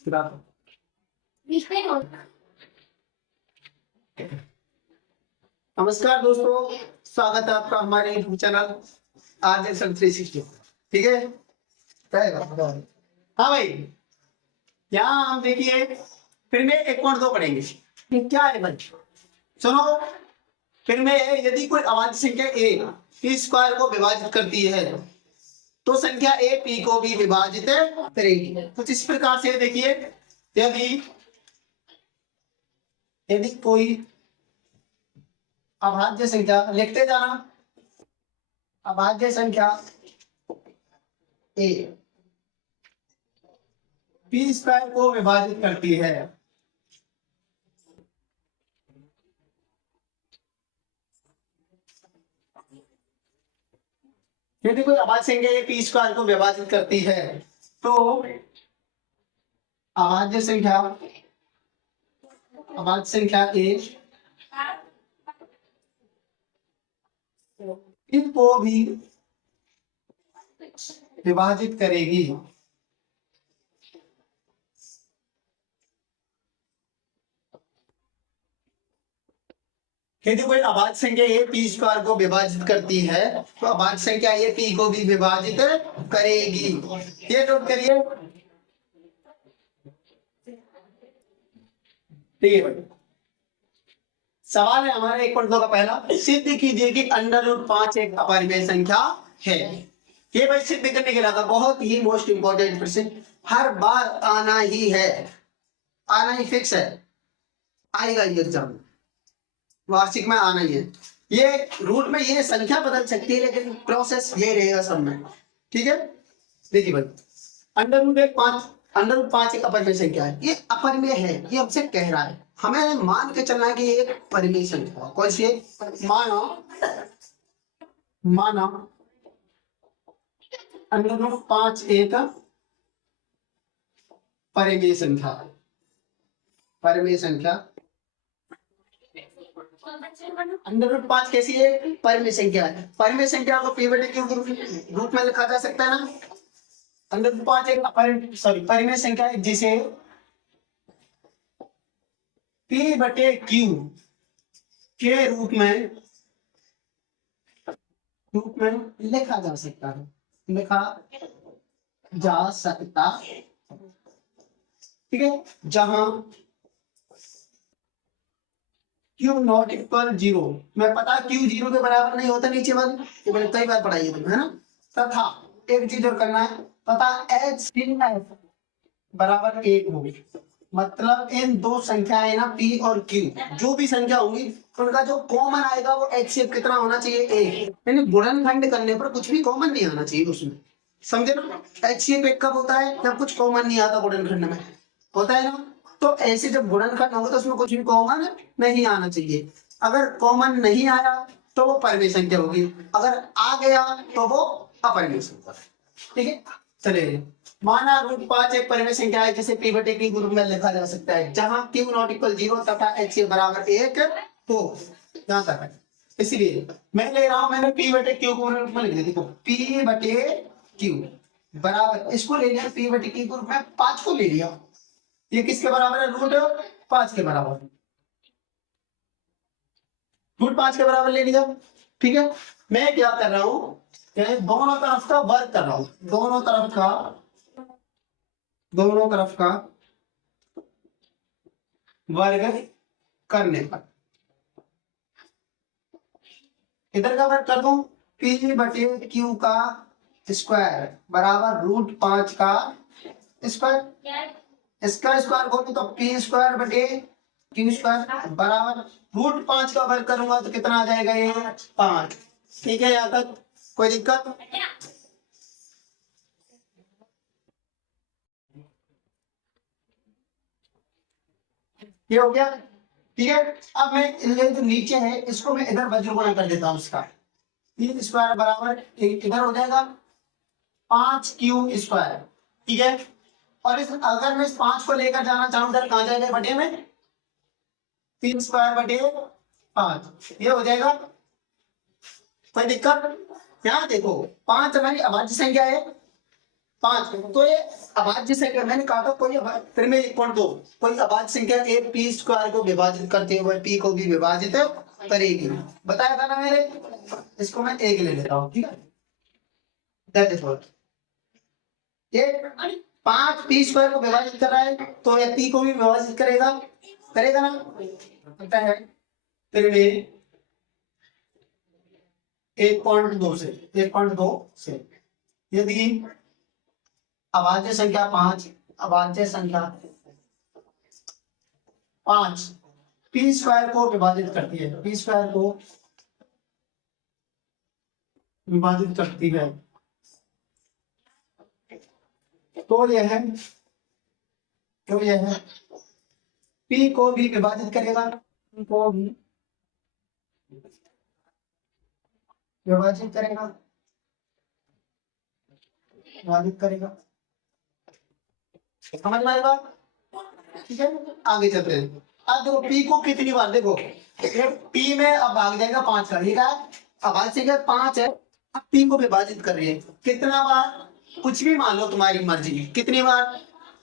नमस्कार दोस्तों, स्वागत है आपका हमारे यूट्यूब चैनल आज एक्सल 360। ठीक है, हाँ भाई, यहाँ हम देखिए फिर में 1.2 पढ़ेंगे। क्या है भाई, सुनो। फिर में यदि कोई अभाज्य संख्या a p स्क्वायर को विभाजित करती है तो संख्या a p को भी विभाजित करेगी। कुछ इस प्रकार से देखिए, यदि कोई अभाज्य संख्या, लिखते जाना, अभाज्य संख्या a p स्क्वायर को विभाजित करती है यदि कोई अभाज्य संख्या a p स्क्वायर को विभाजित करती है तो अभाज्य संख्या a इनको भी विभाजित करेगी। यदि कोई अभाज्य संख्या a p स्क्वायर को विभाजित करती है तो अभाज्य संख्या a p को भी विभाजित करेगी। ये नोट करिए, ठीक है भाई। सवाल है हमारे 1.2 का पहला, सिद्ध कीजिए कि √5 एक अपरिमेय संख्या है। ये भाई सिद्ध करने के लिए था, बहुत ही मोस्ट इंपॉर्टेंट प्रश्न, हर बार आना ही है, आना ही फिक्स है, आएगा ये एग्जाम वार्षिक में, आना ही है। ये रूट में ये संख्या बदल सकती है लेकिन प्रोसेस ये रहेगा सब में। ठीक है, देखिए भाई, √5 एक अपरिमेय संख्या है, ये अपरिमेय है, ये हमसे कह रहा है, हमें मान के चलना है कि ये एक परिमेय संख्या है। कौन सी है? माना √5 एक परिमेय संख्या, परिमेय संख्या। √5 कैसी है? परिमेय संख्या है। परिमेय संख्या को p/q के रूप में लिखा जा सकता है ना। √5 एक परिमेय संख्या है जिसे p/q के रूप में लिखा जा सकता है, ठीक है। जहां q नॉट इक्वल 0, मैं पता q 0 के बराबर नहीं होता, नीचे वाले ये मैंने कई बार पढ़ाई है तुम्हें, है ना। तथा एक चीज और करना है, तथा h बराबर 1 होगी। मतलब इन दो संख्याएं ना p और q, जो भी संख्या होंगी उनका जो कॉमन आएगा वो HCF कितना होना चाहिए? 1। यानी गुणनखंड करने पर कुछ भी कॉमन नहीं आना चाहिए उसमें, समझे ना। HCF 1 कब होता है? जब कुछ कॉमन नहीं आता गुणनखंड में, होता है ना। तो ऐसे जब गुणनखंड होगा तो उसमें कुछ भी कॉमन नहीं आना चाहिए। अगर कॉमन नहीं आया तो वो परिमेय संख्या होगी, अगर आ गया तो वो अपरिमेय संख्या। ठीक है, चलिए। माना √5 एक परिमेय संख्या है जिसे p/q के रूप में लिखा जा सकता है, जहां q नॉट इक्वल 0 तथा h बराबर 1 हो। यहां तक है, इसलिए मैं ले रहा हूं, मैंने p/q को रूप में लिख दिया। देखो p/q बराबर, इसको ले लिया p/q के रूप में, 5 को ले लिया, ये किसके बराबर है? √5 के बराबर, √5 के बराबर ले लिया। ठीक है, मैं क्या कर रहा हूं, दोनों तरफ का वर्ग कर रहा हूं, दोनों तरफ का वर्ग करने पर इधर का वर्ग कर दूं, p/q का स्क्वायर बराबर √5 का स्क्वायर, इसका स्क्वायर बोलूं तो p²/q² बराबर √5 का वर्ग करूंगा तो कितना आ जाएगा? ये 5। ठीक है, यहाँ तक कोई दिक्कत? ये हो गया, ठीक है। अब मैं ये जो नीचे है इसको मैं इधर वज्रगुणा कर देता हूँ, इसका p² बराबर इधर हो जाएगा 5q²। ठीक है, और इस अगर मैं इस 5 को लेकर जाना चाहूं इधर, कहां जाएगा? बटे में, p²/5, ये हो जाएगा। कोई दिक्कत? यहाँ देखो 5 हमारी अभाज्य संख्या है, 5। तो ये अभाज्य संख्या मैंने कहा था कोई फिर में 1.2 कोई अभाज्य संख्या ए पी स्क्वायर को विभाजित करते हुए पी को भी विभाजित करेगी, बताया था ना मैंने। इसको मैं एक ले लेता हूँ, ठीक है। दैट इज व्हाट ये 5 पी स्क्वायर को विभाजित कर रहा है तो ये पी को भी विभाजित करेगा, करेगा ना, पता है। फिर में 1.2 से यदि अभाज्य संख्या 5 पी स्क्वायर को विभाजित करती है, पी स्क्वायर को विभाजित करती है तो यह पी को भी विभाजित करेगा, पी को भी विभाजित करेगा। समझ में आएगा, ठीक है। आगे चलते हैं। अब देखो पी को कितनी बार, देखो पी में अब भाग जाएगा 5 का, ठीक है। अब से क्या 5 है, अब पी को विभाजित कर रही है कितना बार, कुछ भी मान लो तुम्हारी मर्जी, कितनी बार,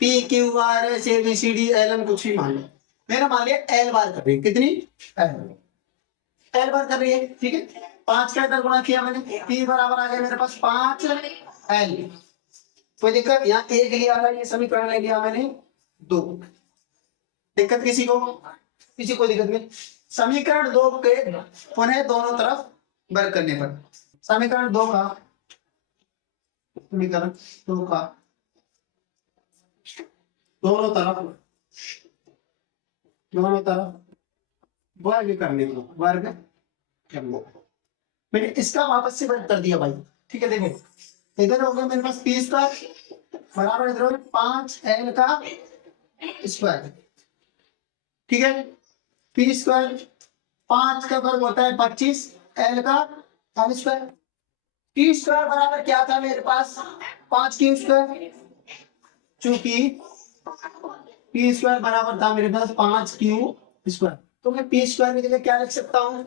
P Q R S A B C D L M कुछ भी मान लो। मैंने मान लिया एल बार कर रही है, कितनी एल बार कर रही है, ठीक है। 5 का इधर गुणा किया मैंने, पी बराबर आ गया मेरे पास 5 एल। कोई दिक्कत, यहाँ एक लिया था, ये समीकरण ले लिया मैंने 2। दिक्कत किसी को कोई दिक्कत नहीं। समीकरण 2 के पुनः दोनों तरफ वर्ग करने पर, समीकरण 2 का दोनों तरफ वर्ग करने को, वर्ग करने, मैंने इसका वापस से वर्ग कर दिया भाई, ठीक है। देखो इधर हो गया मेरे पास पी स्क्वायर बराबर इधर हो गया 5 एल का स्क्वायर, ठीक है। पी स्क्वायर 5 का वर्ग होता है 25 एल का एल स्क्वायर। पी स्क्वायर बराबर क्या था मेरे पास 5 क्यू स्क्वायर, चूंकि पी स्क्वायर बराबर था मेरे पास 5 क्यू स्क्वायर, तो मैं पी स्क्वायर की जगह क्या लिख सकता हूँ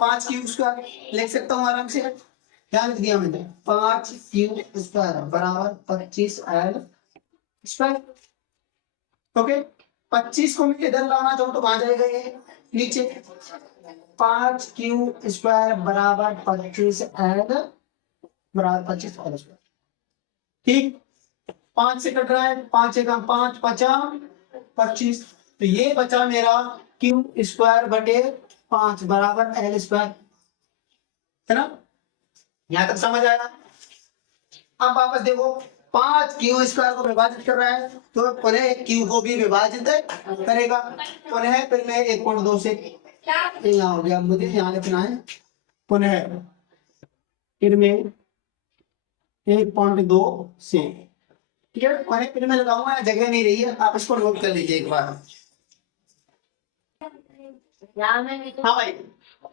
5 क्यू स्क्वायर लिख सकता हूँ आराम से। क्या लिख दिया मैंने 5 क्यू स्क्वायर बराबर 25 एल स्क्वायर, ओके। 25 को मैं इधर लाना चाहूँ तो कहाँ जाएगा ये नीचे, 5 क्यू स्क्वायर बराबर 25 एल स्क्वायर, ठीक। 5 से कट रहा है, 5 से कम 5 5 25, तो ये बचा मेरा क्यू स्क्वायर बटे 5 बराबर एल स्क्वायर, है ना। यहां तक समझ आया। अब वापस देखो 5 क्यू स्क्वायर को विभाजित कर रहा है तो पुनः क्यू को भी विभाजित करेगा, पुनः फिर मैं 1.2 से यहाँ हो गया, मुझे यहाँ लिखना है पुनः फिर में 1.2 से, ठीक है। मैंने फिर में लगाऊंगा, जगह नहीं रही है, आप इसको नोट कर लीजिए एक बार। हाँ भाई,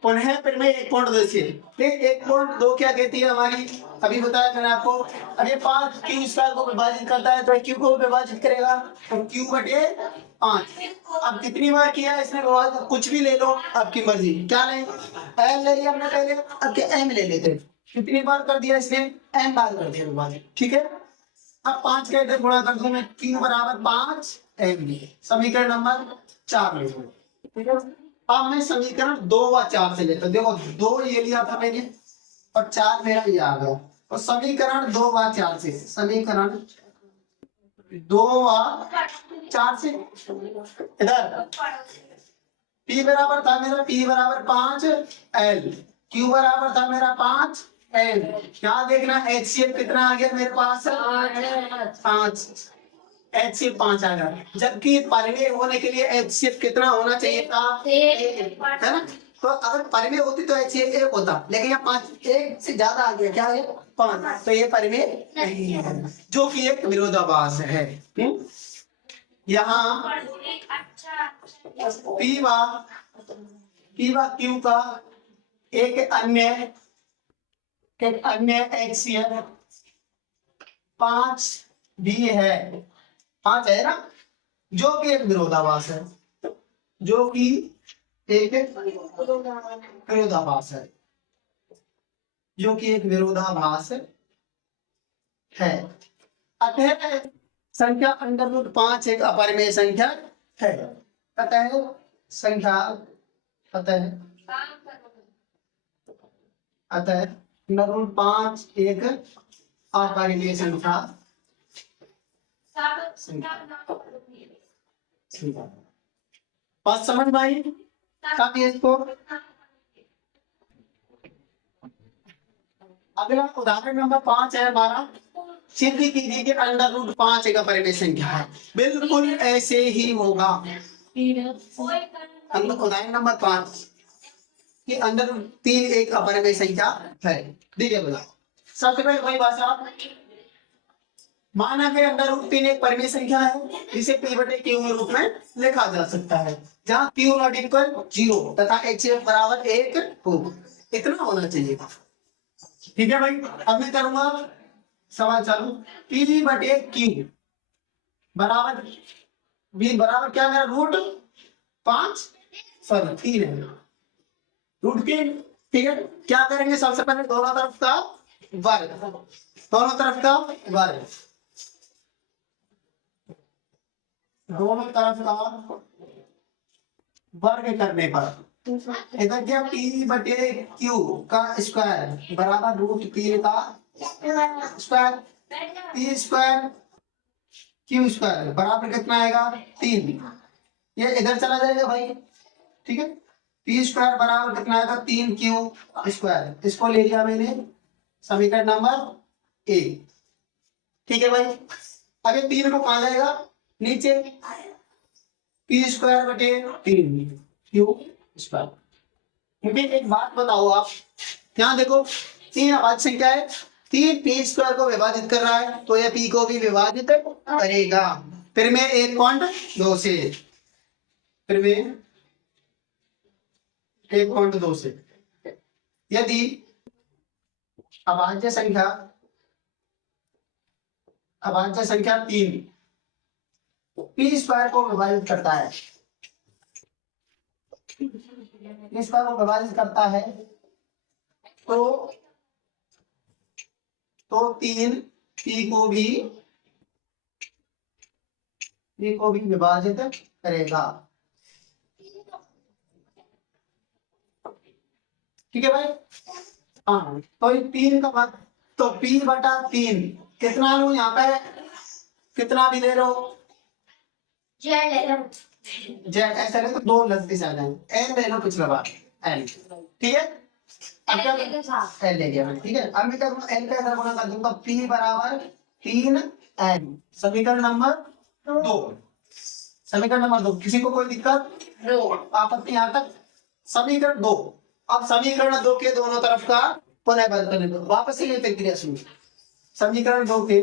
पुनः फिर में 1.2 से, 1.2 क्या कहती है हमारी, अभी बताया मैंने आपको। अरे 5 क्यू स्क्वायर को विभाजित करता है तो क्यू को विभाजित करेगा, तो क्यू बटे 5। अब कितनी बार किया इसने विभाजित, कुछ भी ले लो आपकी मर्जी, क्या लें, एल ले लिया हमने पहले, अब क्या एम ले लेते, कितनी बार कर दिया इसने, एम बार कर दिया विभाजित, ठीक है। अब 5 का इधर गुणा कर दूं मैं, क्यू बराबर 5 एम, समीकरण नंबर 4 ले लो, ठीक है। अब मैं समीकरण 2 व 4 से लेता हूं, देखो 2 ये लिया था मैंने और 4 मेरा ये आ गया, और समीकरण 2 व 4 से, समीकरण 2 व 4 से इधर P बराबर था मेरा, P बराबर 5 L, Q बराबर था मेरा 5 L। क्या देखना HCF कितना आ गया मेरे पास 5, HCF 5 आ गया, जबकि परिमेय होने के लिए HCF कितना होना चाहिए था, है ना। तो अगर परिमेय होती तो HCF 1 होता, लेकिन यहाँ 5 1 से ज्यादा आ गया, क्या है 5, तो ये परिमेय नहीं है, जो कि एक विरोधाभास है। यहाँ P व Q का एक अन्य HCF 5 भी है, 5 है ना, जो कि एक विरोधाभास है, जो कि एक विरोधाभास है, जो कि एक विरोधाभास है। अतः संख्या अंडर रूट 5 एक अपरिमेय संख्या है। अतः संख्या अतः अंडर रूट 5 एक अपरिमेय संख्या। बात समझ में आई? काफी इसको। अगला उदाहरण नंबर 5 है हमारा। सिद्ध कीजिए कि अंडर रूट 5 एक अपरिमेय संख्या है। बिल्कुल ऐसे ही होगा। उदाहरण नंबर 5 कि अंडर रूट 3 एक अपरिमेय संख्या है। देखिए बोला सबसे पहले वही भाषा माना कि अंडर रूट 3 एक परिमेय संख्या है, इसे p बटे q के रूप में लिखा जा सकता है, जहाँ q नॉट इक्वल 0 तथा h बराबर 1 हो। इतना होना चाहिए। ठीक है भाई। अब मैं करूंगा सवाल चालू। p बटे q बराबर b बराबर क्या मेरा रूट 5 सॉरी 3 है, रूट 3। ठीक है, क्या करेंगे सबसे पहले दोनों तरफ का वर्ग, दोनों तरफ का वर्ग, दोनों तरफ का वर्ग करने पर इधर क्या p बटे q का स्क्वायर बराबर रूट 3 का square, p square q square बराबर कितना आएगा 3। ये इधर चला जाएगा भाई। ठीक है, p स्क्वायर बराबर कितना आएगा 3q स्क्वायर। इसको ले लिया मैंने समीकरण नंबर 1। ठीक है भाई। अब ये 3 को कहा जाएगा नीचे, p स्क्वायर बटे 3q स्क्वायर। क्योंकि एक बात बताओ आप, यहाँ देखो 3 अभाज्य संख्या है, 3 p स्क्वायर को विभाजित कर रहा है तो यह p को भी विभाजित करेगा। फिर मैं 1.2 से, फिर मैं 1.2 से यदि अभाज्य संख्या 3 p स्क्वायर को विभाजित करता है, p स्क्वायर को विभाजित करता है तो 3 p को भी विभाजित करेगा। ठीक है भाई। हाँ, तो 3 का मतलब तो p बटा 3 कितना लो, यहाँ पे कितना भी ले लो, z ऐसा ले तो 2 लफ्ज आ जाएंगे, n ले लो पिछला बार n। ठीक है, अब क्या n ले गया। ठीक है, अब मैं क्या करूँगा n का इधर गुणा कर दूंगा, p बराबर 3n। समीकरण नंबर 2, समीकरण नंबर 2। किसी को कोई दिक्कत आपत्ति यहाँ तक? समीकरण 2। अब समीकरण 2 के दोनों तरफ का पुनः बल करने दो, वापस से ये प्रक्रिया शुरू। समीकरण 2 के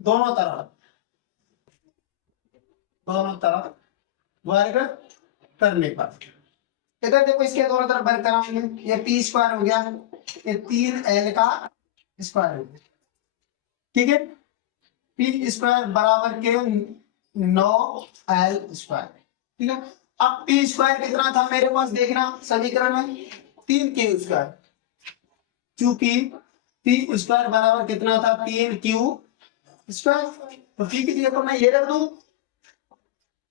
दोनों तरफ वर्ग करने पर इधर देखो, इसके दोनों तरफ वर्ग कराएंगे, ये p स्क्वायर हो गया, ये 3l का स्क्वायर हो गया। ठीक है, p स्क्वायर बराबर के 9l स्क्वायर। ठीक है, अब p स्क्वायर कितना था मेरे पास देखना समीकरण में 3q स्क्वायर, क्योंकि p स्क्वायर बराबर कितना था 3q स्क्वायर। तो p की जगह पर मैं ये रख दूं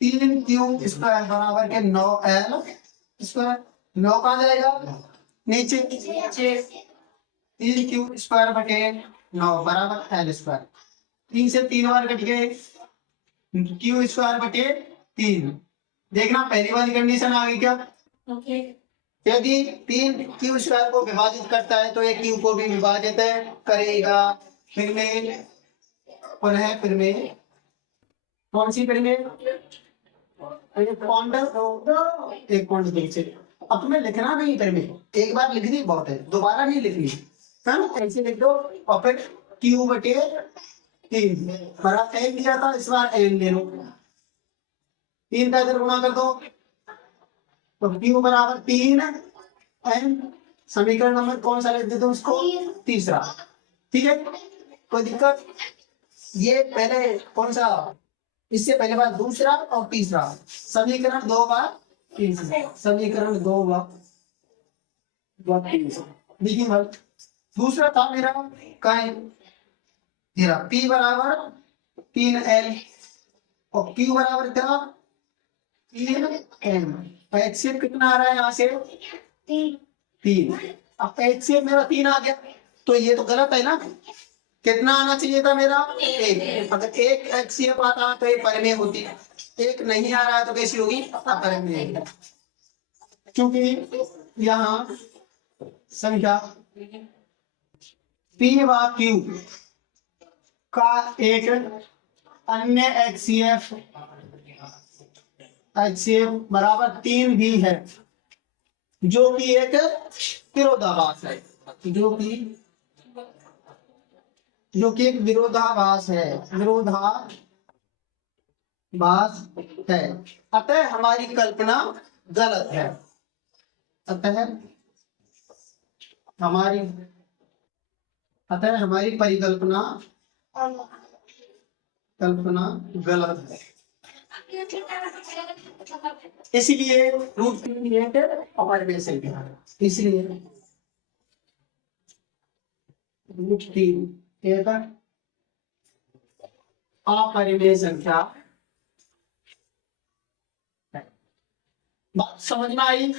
3q स्क्वायर बराबर के 9l स्क्वायर। 9 कहाँ जाएगा नीचे, 3q स्क्वायर बटे 9 बराबर l स्क्वायर। 3 से 3 बार कट गए, q स्क्वायर बटे 3। देखना पहली वाली कंडीशन आ गई क्या? यदि 3q स्क्वायर को विभाजित करता है तो ये q को भी विभाजित करेगा। फिर में कौन सी करेंगे? एक पॉइंट नीचे। अब तुम्हें लिखना नहीं, फिर में एक बार लिखनी बहुत है, दोबारा नहीं लिखनी है। ऐसे लिख दो और फिर q बटे 3 बराबर n दिया था, इस बार n ले लो, 3 का इधर गुणा कर दो तो q बराबर 3n। समीकरण नंबर कौन सा लिख देते हो उसको? तीसरा। ठीक है, कोई दिक्कत? ये पहले कौन सा, इससे पहले बार दूसरा और तीसरा, समीकरण 2 बार तीसरा, समीकरण 2 बार तीसरा। देखिए भाई दूसरा था मेरा का है मेरा P बराबर 3L और Q बराबर क्या 3M। HCF कितना आ रहा है यहाँ से 3। अब HCF मेरा 3 आ गया, तो ये तो गलत है ना, कितना आना चाहिए था मेरा 1। अगर 1 HCF आता तो ये परिमेय होती, 1 नहीं आ रहा है तो कैसी होगी अपरिमेय, क्योंकि यहाँ संख्या P व Q का एक अन्य HCF बराबर 3 भी है, जो कि एक विरोधाभास है, जो कि एक विरोधाभास है, अतः हमारी कल्पना गलत है, अतः हमारी परिकल्पना गलत है। इसलिए रूट 3 हमारे में से इसलिए रूट 3 एक अपरिमेय संख्या। बात समझ में आई?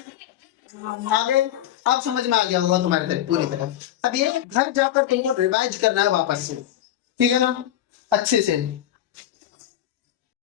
आगे अब समझ में आ गया होगा तुम्हारे तरफ पूरी तरह। अब ये घर जाकर तुमको रिवाइज करना है वापस से, ठीक है ना, अच्छे से।